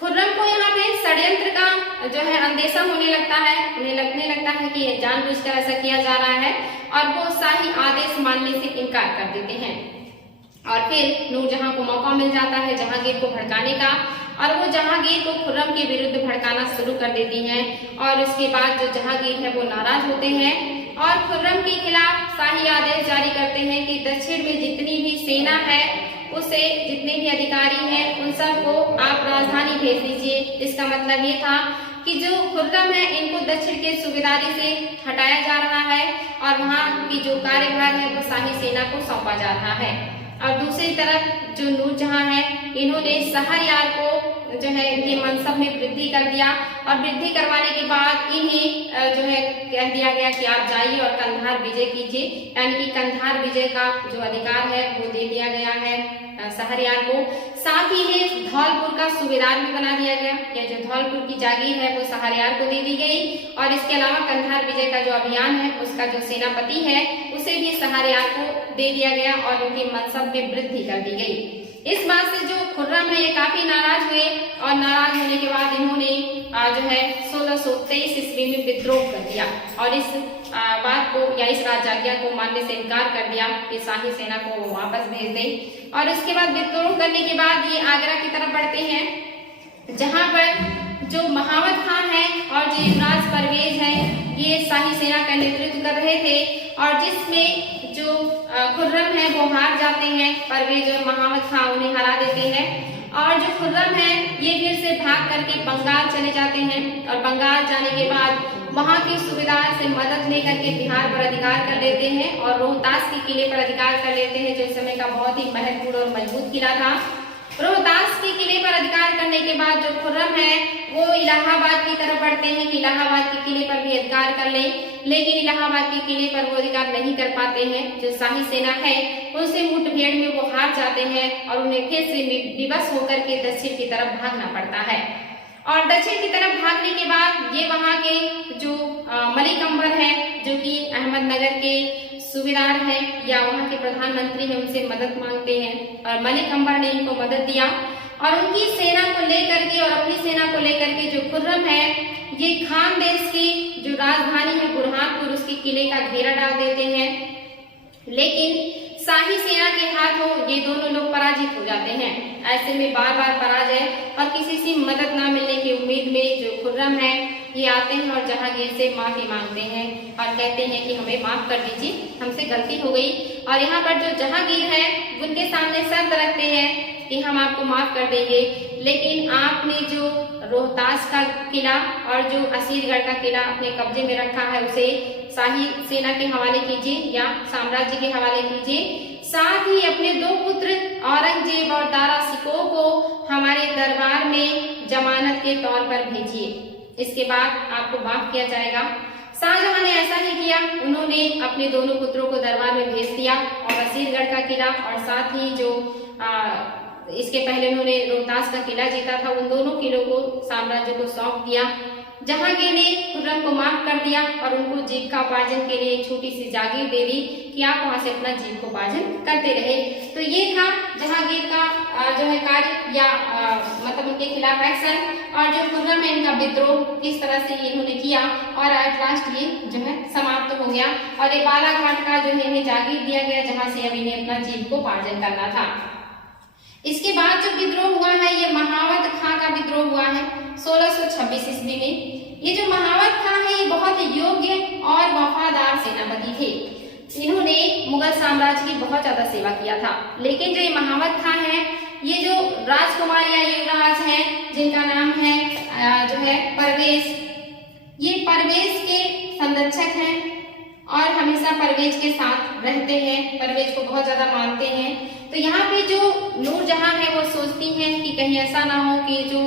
खुर्रम को यहाँ पे षड्यंत्र का जो है अंदेशा होने लगता है, उन्हें लगने लगता है कि जानबूझकर ऐसा किया जा रहा है और वो शाही आदेश मानने से इनकार कर देते हैं। और फिर नूरजहां को मौका मिल जाता है जहांगीर को भड़काने का और वो जहांगीर को खुर्रम के विरुद्ध भड़काना शुरू कर देती हैं। और उसके बाद जो जहांगीर है वो नाराज होते हैं और खुर्रम के खिलाफ शाही आदेश जारी करते हैं कि दक्षिण में जितनी भी सेना है उसे जितने भी अधिकारी हैं उन सबको आप राजधानी भेज दीजिए। इसका मतलब ये था कि जो खुर्रम है इनको दक्षिण के सूबेदारी से हटाया जा रहा है और वहाँ की जो कार्यभार है वो शाही सेना को सौंपा जा रहा है। और दूसरी तरफ जो नूरजहां है इन्होंने शहरयार को जो है इनके मनसब में वृद्धि कर दिया और वृद्धि करवाने के बाद इन्हें जो है कह दिया गया कि आप जाइए और कंधार विजय कीजिए, यानी कि कंधार विजय का जो अधिकार है वो दे दिया गया है शहरयार को। साथ ही इन्हें धौलपुर का सूबेदार भी बना दिया गया, या जो धौलपुर की जागीर है वो शहरयार को दे दी गई। और इसके अलावा कंधार विजय का जो अभियान है उसका जो सेनापति है उसे भी शहरयार को दे दिया गया और उनके मनसब में वृद्धि कर दी गई। इस बात से जो खुर्रम है ये काफी नाराज हुए और नाराज होने के बाद इन्होंने जो है 1623 ईस्वी में विद्रोह कर दिया और इस बात को या इस राजाज्ञा को मानने से इनकार कर दिया कि शाही सेना को वो वापस भेज दें। और इसके बाद विद्रोह करने के बाद ये आगरा की तरफ बढ़ते हैं, जहां पर जो महावत खान है और जो युवराज परवेज है ये शाही सेना का नेतृत्व कर रहे थे और जिसमें जो खुर्रम है वो हार जाते हैं। परवेज और महावत खान उन्हें हरा देते हैं और जो खुर्रम है ये फिर से भाग करके बंगाल चले जाते हैं और बंगाल जाने के बाद वहां के सूबेदार से मदद लेकर के बिहार पर अधिकार कर लेते हैं और रोहतास के किले पर अधिकार कर लेते हैं, जो इस समय का बहुत ही महत्वपूर्ण और मजबूत किला था। रोहतास के किले पर अधिकार करने के बाद जो खुर्रम है वो इलाहाबाद की तरफ बढ़ते हैं कि इलाहाबाद के किले पर भी अधिकार कर लें, लेकिन इलाहाबाद के किले पर वो अधिकार नहीं कर पाते हैं। जो शाही सेना है उनसे मुठभेड़ में वो हार जाते हैं और उन्हें फिर से विवश होकर के दक्षिण की तरफ भागना पड़ता है। और दक्षिण की तरफ भागने के बाद ये वहाँ के जो मलिक अंबर है जो कि अहमदनगर के सूबेदार हैं या वहाँ के प्रधानमंत्री हैं उनसे मदद मांगते हैं और मलिक अंबर ने इनको मदद दिया और उनकी सेना को लेकर के और अपनी सेना को लेकर के जो खुर्रम है ये खान देश की जो राजधानी है बुरहानपुर उसके किले का घेरा डाल देते हैं। लेकिन शाही सेना के हाथों ये दोनों लोग पराजित हो जाते हैं। ऐसे में बार बार पराजय और किसी से मदद न मिलने की उम्मीद में जो खुर्रम है ये आते हैं और जहांगीर से माफी मांगते हैं और कहते हैं कि हमें माफ कर दीजिए, हमसे गलती हो गई। और यहाँ पर जो जहांगीर है उनके सामने शर्त रखते हैं कि हम आपको माफ कर देंगे, लेकिन आपने जो रोहतास का किला और जो असीरगढ़ का किला अपने कब्जे में रखा है उसे शाही सेना के हवाले कीजिए या साम्राज्य के हवाले कीजिए। साथ ही अपने दो पुत्र औरंगजेब और दारा शिकोह को हमारे दरबार में जमानत के तौर पर भेजिए, इसके बाद आपको माफ किया जाएगा। शाहजहां ने ऐसा ही किया, उन्होंने अपने दोनों पुत्रों को दरबार में भेज दिया और असीरगढ़ का किला और साथ ही जो इसके पहले उन्होंने रोहतास का किला जीता था उन दोनों किलों को साम्राज्य को सौंप दिया। जहांगीर ने खुर्रम को माफ कर दिया और उनको जीविकोपार्जन के लिए एक छोटी सी जागीर दे दी कि आप वहां से अपना जीविकोपार्जन करते रहे। तो ये था जहांगीर का जो है कार्य या मतलब उनके खिलाफ एक्शन और जो खुर्रम है इनका विद्रोह किस तरह से इन्होंने किया और एट लास्ट ये जो है समाप्त हो गया और ये बालाघाट का जो है इन्हें जागीर दिया गया जहाँ से अब इन्हें अपना जीविकोपार्जन करना था। इसके बाद जो विद्रोह हुआ है ये महावत खां का विद्रोह हुआ है 1626 ईस्वी में। ये जो महावत खां है ये बहुत योग्य और वफादार सेनापति थे। इन्होंने मुगल साम्राज्य की बहुत ज्यादा सेवा किया था, लेकिन जो ये महावत खां है ये जो राजकुमार या युवराज हैं जिनका नाम है जो है परवेज, ये परवेज के संरक्षक हैं और हमेशा परवेज के साथ रहते हैं, परवेज को बहुत ज्यादा मानते हैं। तो यहाँ पे जो नूरजहां है वो सोचती हैं कि कहीं ऐसा ना हो कि जो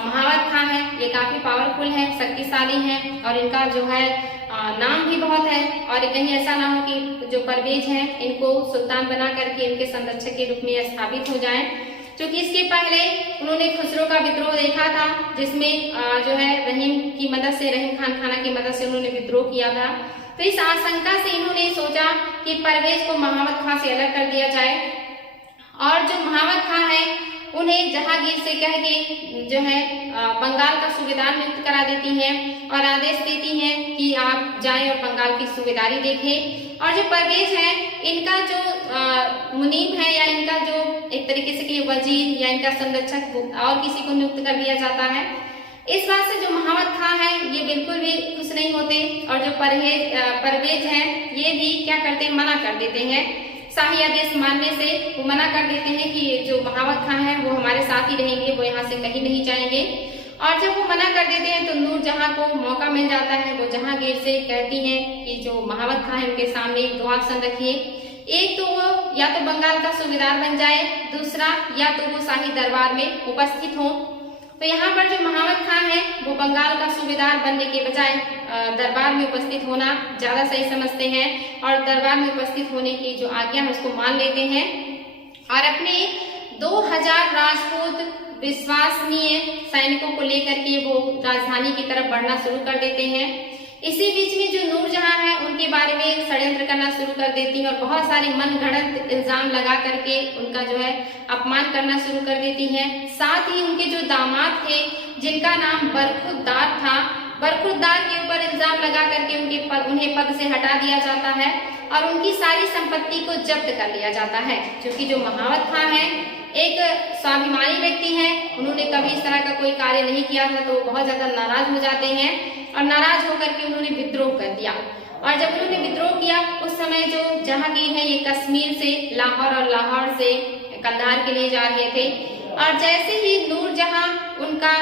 महावत खां है ये काफी पावरफुल है, शक्तिशाली है और इनका जो है नाम भी बहुत है। और कहीं ऐसा ना हो कि जो परवेज हैं इनको सुल्तान बना करके इनके संरक्षक के रूप में स्थापित हो जाएं, क्योंकि इसके पहले उन्होंने खुसरो का विद्रोह देखा था, जिसमें जो है रहीम की मदद से, रहीम खान खाना की मदद से उन्होंने विद्रोह किया था। तो इस आशंका से इन्होंने सोचा कि परवेज को महावत खां से अलग कर दिया जाए और जो महावत खां है उन्हें जहांगीर से कह के जो है बंगाल का सूबेदार नियुक्त करा देती हैं और आदेश देती हैं कि आप जाएं और बंगाल की सूबेदारी देखें। और जो परवेज है इनका जो मुनीम है या इनका जो एक तरीके से कि वजीर या इनका संरक्षक और किसी को नियुक्त कर दिया जाता है। इस बात से जो महावत खां है ये बिल्कुल भी खुश नहीं होते और जो परवेज है ये भी क्या करते हैं, मना कर देते हैं। शाही आदेश मानने से वो मना कर देते हैं कि जो महावत खां है वो हमारे साथ ही रहेंगे, वो यहाँ से कहीं नहीं जाएंगे। और जब वो मना कर देते हैं तो नूरजहां को मौका मिल जाता है, वो जहांगीर से कहती हैं कि जो महावत खां है उनके सामने 2 ऑप्शन रखिए, एक तो वो या तो बंगाल का सूबेदार बन जाए, दूसरा या तो वो शाही दरबार में उपस्थित हो। तो यहाँ पर जो महावत खां है वो बंगाल का सूबेदार बनने के बजाय दरबार में उपस्थित होना ज्यादा सही समझते हैं और दरबार में उपस्थित होने की जो आज्ञा है उसको मान लेते हैं और अपने 2000 राजपूत विश्वसनीय सैनिकों को लेकर के वो राजधानी की तरफ बढ़ना शुरू कर देते हैं। इसी बीच में जो नूरजहां है उनके बारे में षड्यंत्र करना शुरू कर देती है और बहुत सारे मनगढ़ंत इल्जाम लगा करके उनका जो है अपमान करना शुरू कर देती हैं। साथ ही उनके जो दामाद थे जिनका नाम बरखुरदार था, बरखुरदार के ऊपर इल्जाम लगा करके उन्हें पद से हटा दिया जाता है और उनकी सारी संपत्ति को जब्त कर लिया जाता है। क्योंकि जो महावत खां है एक स्वाभिमानी व्यक्ति है, उन्होंने कभी इस तरह का कोई कार्य नहीं किया था, तो बहुत ज्यादा नाराज हो जाते हैं और नाराज होकर के उन्होंने विद्रोह कर दिया। और जब उन्होंने विद्रोह किया उस समय जो जहांगीर है ये कश्मीर से लाहौर और लाहौर से कंधार के लिए जा रहे थे और जैसे ही नूरजहां उनका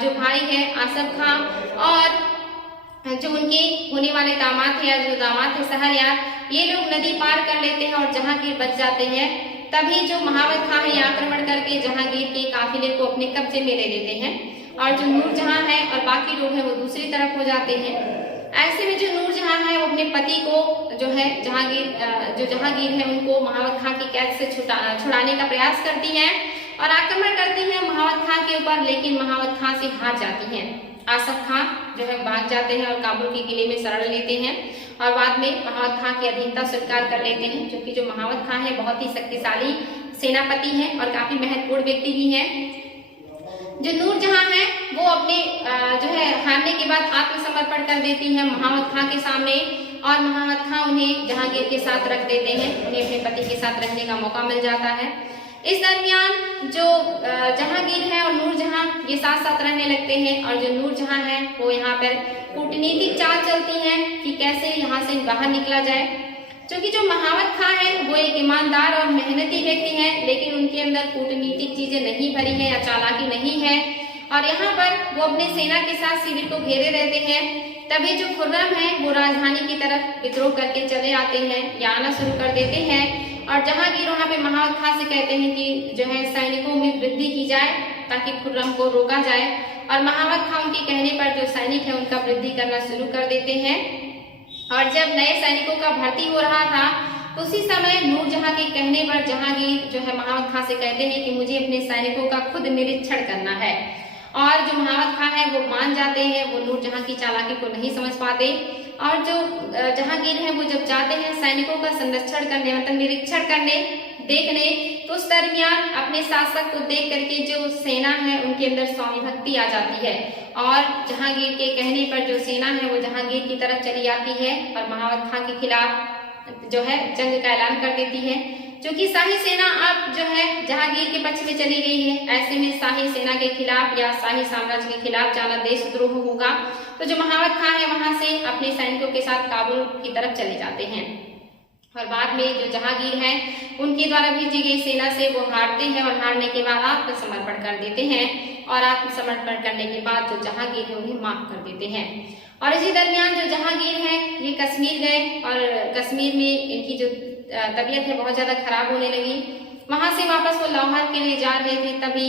जो भाई है आसफ खां और जो उनके होने वाले दामाद थे या जो दामाद थे शहरयार, ये लोग नदी पार कर लेते हैं और जहांगीर बच जाते हैं, तभी जो महावत खां है आक्रमण करके जहांगीर के काफिले को अपने कब्जे में ले लेते हैं और जो नूरजहां है और बाकी लोग हैं वो दूसरी तरफ हो जाते हैं। ऐसे में जो नूरजहां है वो अपने पति को जो है जहांगीर है उनको महावत खां की कैद से छुड़ाने का प्रयास करती हैं और आक्रमण करती हैं महावत खां के ऊपर, लेकिन महावत खां से हार जाती हैं। आसफ खां जो है भाग जाते हैं और काबुल के किले में शरण लेते हैं और बाद में महावत खां की अधीनता स्वीकार कर लेते हैं, क्योंकि जो महावत खां है बहुत ही शक्तिशाली सेनापति हैं और काफी महत्वपूर्ण व्यक्ति भी हैं। जो नूरजहां है वो अपने जो है हारने के बाद आत्मसमर्पण कर देती है महावत खां के सामने और महावत खां उन्हें जहांगीर के साथ रख देते हैं, उन्हें अपने पति के साथ रहने का मौका मिल जाता है। इस दरमियान जो जहांगीर है और नूरजहां ये साथ साथ रहने लगते हैं और जो नूरजहां है वो यहाँ पर कूटनीतिक चाल चलती है कि कैसे यहाँ से बाहर निकला जाए, क्योंकि जो महावत खां है वो एक ईमानदार और मेहनती व्यक्ति है, लेकिन उनके अंदर कूटनीतिक चीजें नहीं भरी है या चालाकी नहीं है और यहाँ पर वो अपने सेना के साथ शिविर को घेरे रहते हैं। तभी जो खुर्रम है वो राजधानी की तरफ विद्रोह करके चले आते हैं या आना शुरू कर देते हैं और जहांगीर वहाँ पे महावत खां से कहते हैं कि जो है सैनिकों में वृद्धि की जाए ताकि खुर्रम को रोका जाए और महावत खां उनके कहने पर जो सैनिक है उनका वृद्धि करना शुरू कर देते हैं। और जब नए सैनिकों का भर्ती हो रहा था उसी समय नूरजहां के कहने पर जहांगीर जो है महावत खां से कहते हैं कि मुझे अपने सैनिकों का खुद निरीक्षण करना है और जो महावत खां है वो मान जाते हैं, वो नूरजहां की चालाकी को नहीं समझ पाते और जो जहांगीर है वो जब जाते हैं सैनिकों का संरक्षण करने मतलब निरीक्षण करने देखने, तो उस दरमियान अपने शासक को देख करके जो सेना है उनके अंदर स्वामी भक्ति आ जाती है और जहांगीर के कहने पर जो सेना है वो जहांगीर की तरफ चली जाती है और महावत खां के खिलाफ जो है जंग का ऐलान कर देती है। क्योंकि शाही सेना अब जो है जहांगीर के पक्ष में चली गई है, ऐसे में शाही सेना के खिलाफ या शाही साम्राज्य के खिलाफ जाना देशद्रोह होगा, तो जो महावत खां है वहां से अपने सैनिकों के साथ काबुल की तरफ चले जाते हैं और बाद में जो जहांगीर है उनके द्वारा भेजी गई सेना से वो हारते हैं और हारने के बाद आत्मसमर्पण कर देते हैं और आत्मसमर्पण करने के बाद जो जहांगीर है उन्हें माफ कर देते हैं। और इसी दरमियान जो जहांगीर है ये कश्मीर गए और कश्मीर में इनकी जो तबीयत है बहुत ज्यादा खराब होने लगी, वहां से वापस वो लाहौर के लिए जा रहे थे, तभी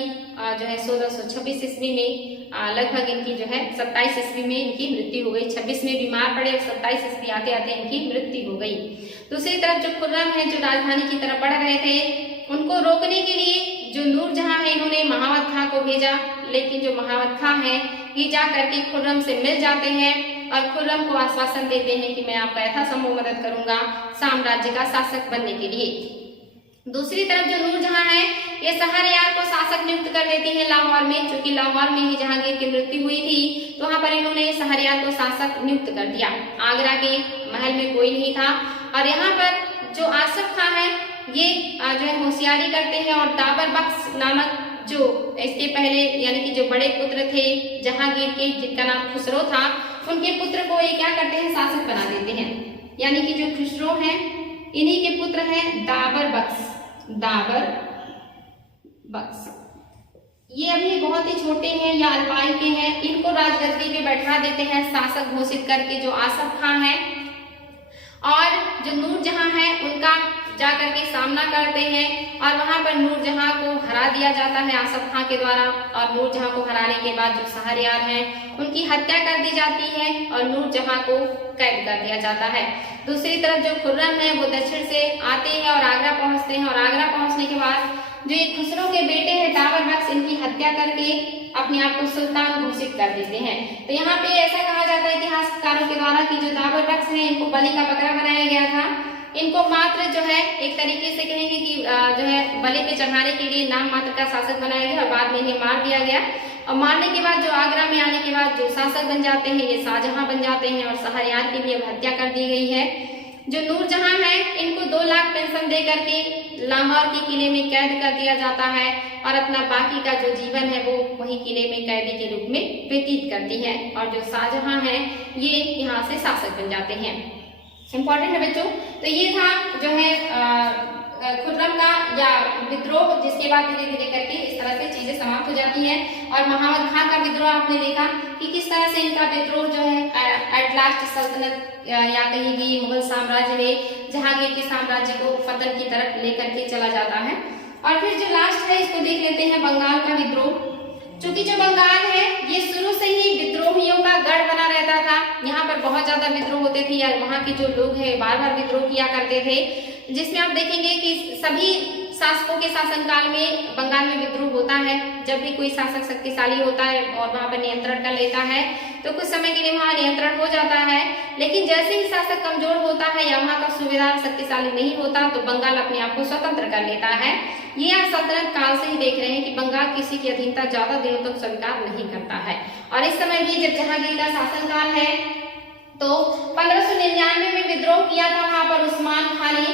जो है 1626 ईस्वी में लगभग इनकी जो है 27 ईस्वी में इनकी मृत्यु हो गई। 26 में बीमार पड़े और 27 ईस्वी आते आते इनकी मृत्यु हो गई। दूसरी तरफ जो खुर्रम है, जो राजधानी की तरफ बढ़ रहे थे, उनको रोकने के लिए जो नूरजहां है इन्होंने महावत खां को भेजा, लेकिन जो महावत खां है ये जा करके खुर्रम से मिल जाते हैं और खुर्रम को आश्वासन देते हैं कि मैं आपका यथासंभव मदद करूंगा साम्राज्य का शासक बनने के लिए। दूसरी तरफ जो नूरजहां है ये शहरयार को शासक नियुक्त कर देती है लाहौर में, क्योंकि लाहौर में ही जहांगीर की मृत्यु हुई थी तो वहां पर इन्होंने शहरयार को शासक नियुक्त कर दिया। आगरा के महल में कोई नहीं था और यहाँ पर जो आसफ खां है ये जो है होशियारी करते हैं और दाबर बख्श नामक जो इसके पहले यानी कि जो बड़े पुत्र थे जहांगीर के, जिनका नाम खुसरो था, उनके पुत्र को ये क्या करते हैं, शासक बना देते हैं। यानी कि जो खुसरो हैं इन्हीं के पुत्र हैं दाबर बख्श। ये अभी बहुत ही छोटे हैं या अल्पायु के हैं, इनको राजगद्दी पे बैठा देते हैं शासक घोषित करके, जो आसफ खां है। और जो नूरजहां है उनका जाकर के सामना करते हैं और वहां पर नूरजहां को हरा दिया जाता है आसफ खां के द्वारा। और नूरजहां को हराने के बाद जो शहरयार हैं उनकी हत्या कर दी जाती है और नूरजहां को कैद कर दिया जाता है। दूसरी तरफ जो खुर्रम है वो दक्षिण से आते हैं और आगरा पहुंचते हैं और आगरा पहुंचने के बाद जो ये खुसरो के बेटे हैं दाबर बख्श, इनकी हत्या करके अपने आप को सुल्तान घोषित कर देते हैं। तो यहाँ पे ऐसा कहा जाता है इतिहासकारों के द्वारा कि जो दाबर बख्श है इनको बलि का बकरा बनाया गया था। इनको मात्र जो है एक तरीके से कहेंगे कि जो है बलि पे चढ़ाने के लिए नाम मात्र का शासक बनाया गया और बाद में इन्हें मार दिया गया। और मारने के बाद जो आगरा में आने के बाद जो शासक बन जाते हैं ये शाहजहां बन जाते हैं और शहरयार की भी अब हत्या कर दी गई है। जो नूरजहां है इनको 2 लाख पेंशन दे करके लाहौर के किले में कैद कर दिया जाता है और अपना बाकी का जो जीवन है वो वही किले में कैदी के रूप में व्यतीत करती है। और जो शाहजहां है ये यहाँ से शासक बन जाते हैं। इम्पोर्टेंट है बच्चों। तो ये था जो है खुर्रम का या विद्रोह, जिसके बाद धीरे धीरे करके इस तरह से चीजें समाप्त हो जाती हैं। और महावत खां का विद्रोह आपने देखा कि किस तरह से इनका विद्रोह जो है एट लास्ट सल्तनत या कहीं भी मुगल साम्राज्य में जहांगीर के साम्राज्य को पतन की तरफ लेकर के चला जाता है। और फिर जो लास्ट है इसको देख लेते हैं बंगाल का विद्रोह। चूंकि जो बंगाल है ये शुरू से ही विद्रोहियों का गढ़ बना रहता था, यहाँ पर बहुत ज्यादा विद्रोह होते थे या वहाँ के जो लोग हैं बार बार विद्रोह किया करते थे, जिसमें आप देखेंगे कि सभी शासकों के शासनकाल में बंगाल में विद्रोह होता है। जब भी कोई शासक शक्तिशाली होता है और वहाँ पर नियंत्रण कर लेता है तो कुछ समय के लिए वहाँ नियंत्रण हो जाता है, लेकिन जैसे ही शासक कमजोर होता है या वहाँ का सूबेदार शक्तिशाली नहीं होता तो बंगाल अपने आप को स्वतंत्र कर लेता है। ये आप सल्तनत काल से ही देख रहे हैं कि बंगाल किसी की अधीनता ज्यादा दिनों तक स्वीकार नहीं करता है। और इस समय भी जब जहांगीर का शासनकाल है तो 1599 में विद्रोह किया था वहां पर उस्मान खां ने।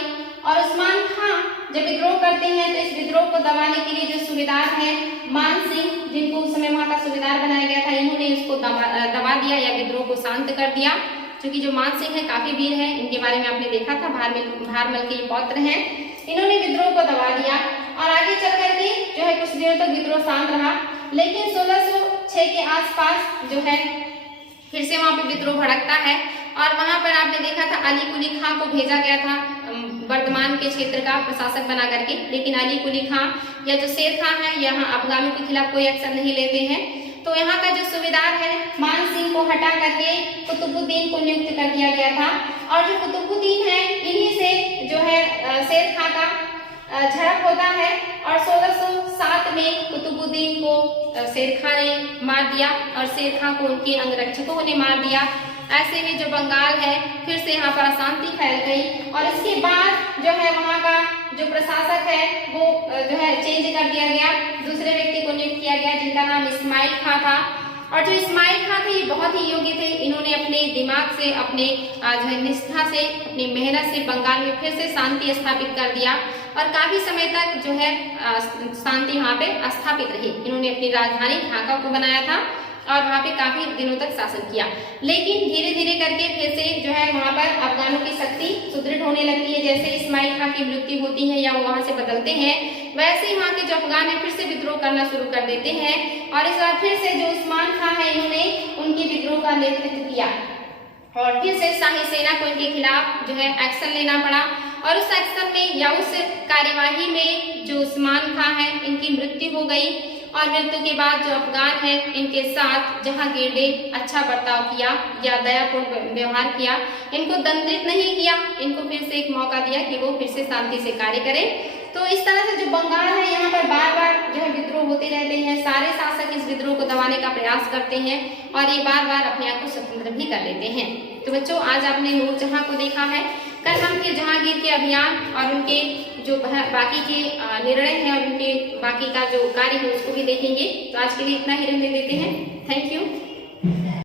और उस्मान खां जब विद्रोह करते हैं तो इस विद्रोह को दबाने के लिए जो सूबेदार है मान सिंह, जिनको उस समय वहां का सूबेदार बनाया गया था, इन्होंने इसको दबा दिया या विद्रोह को शांत कर दिया। क्योंकि जो मान सिंह है काफी वीर है, इनके बारे में आपने देखा था, भारमल के पौत्र हैं। इन्होंने विद्रोह को दबा दिया और आगे चल करके जो है कुछ दिनों तक विद्रोह शांत रहा। लेकिन 1606 के आसपास जो है फिर से वहां पे विद्रोह भड़कता है और वहां पर आपने देखा था अली कुली खां को भेजा गया था वर्धमान के क्षेत्र का प्रशासक बना करके। लेकिन अली कुली खां या जो शेर खां है यहाँ अफगानों के खिलाफ कोई एक्शन नहीं लेते हैं। तो यहाँ का जो सूबेदार है मान सिंह को हटा करके कुतुबुद्दीन को नियुक्त कर दिया गया था। और जो कुतुबुद्दीन है इन्हीं से जो है शेर खां का झड़प होता है और 1607 में कुतुबुद्दीन को शेर खां ने मार दिया और शेर खां को उनके अंगरक्षकों ने मार दिया। ऐसे में जो बंगाल है फिर से यहाँ पर अशांति फैल गई और इसके बाद जो है वहाँ का जो प्रशासक है वो जो है चेंज कर दिया गया, दूसरे व्यक्ति को नियुक्त किया गया जिनका नाम इस्माइल खां था। और जो इस्माइल खां थे ये बहुत ही योग्य थे। इन्होंने अपने दिमाग से, अपने जो है निष्ठा से, अपनी मेहनत से बंगाल में फिर से शांति स्थापित कर दिया और काफी समय तक जो है शांति वहाँ पे स्थापित रही। इन्होंने अपनी राजधानी ढाका को बनाया था और वहाँ पे काफी दिनों तक शासन किया। लेकिन धीरे धीरे करके फिर से जो है वहाँ पर अफगानों की शक्ति सुदृढ़ होने लगती है। जैसे इस्माइल खां की मृत्यु होती है या वो वहाँ से बदलते हैं, वैसे ही वहाँ के जो अफगान है फिर से विद्रोह करना शुरू कर देते हैं। और इस बार फिर से जो उस्मान खां है इन्होंने उनकी विद्रोह का नेतृत्व किया और फिर से शाही सेना को इनके खिलाफ जो है एक्शन लेना पड़ा और उस एक्शन में या उस कार्यवाही में जो उस्मान खां है इनकी मृत्यु हो गई और मृत्यु के बाद जो अफगान है इनके साथ जहांगीर ने अच्छा बर्ताव किया या दयापूर्ण व्यवहार किया, इनको दंडित नहीं किया, इनको फिर से एक मौका दिया कि वो फिर से शांति से कार्य करें। तो इस तरह से जो बंगाल है यहाँ पर बार बार जो है विद्रोह होते रहते हैं, सारे शासक इस विद्रोह को दबाने का प्रयास करते हैं और ये बार बार अपने आप को स्वतंत्र भी कर लेते हैं। तो बच्चों आज आपने नूरजहां को देखा है, कल हम फिर जहांगीर के अभियान और उनके जो बाकी के निर्णय हैं और उनके बाकी का जो कार्य है उसको भी देखेंगे। तो आज के लिए इतना ही रहने देते हैं। Thank you.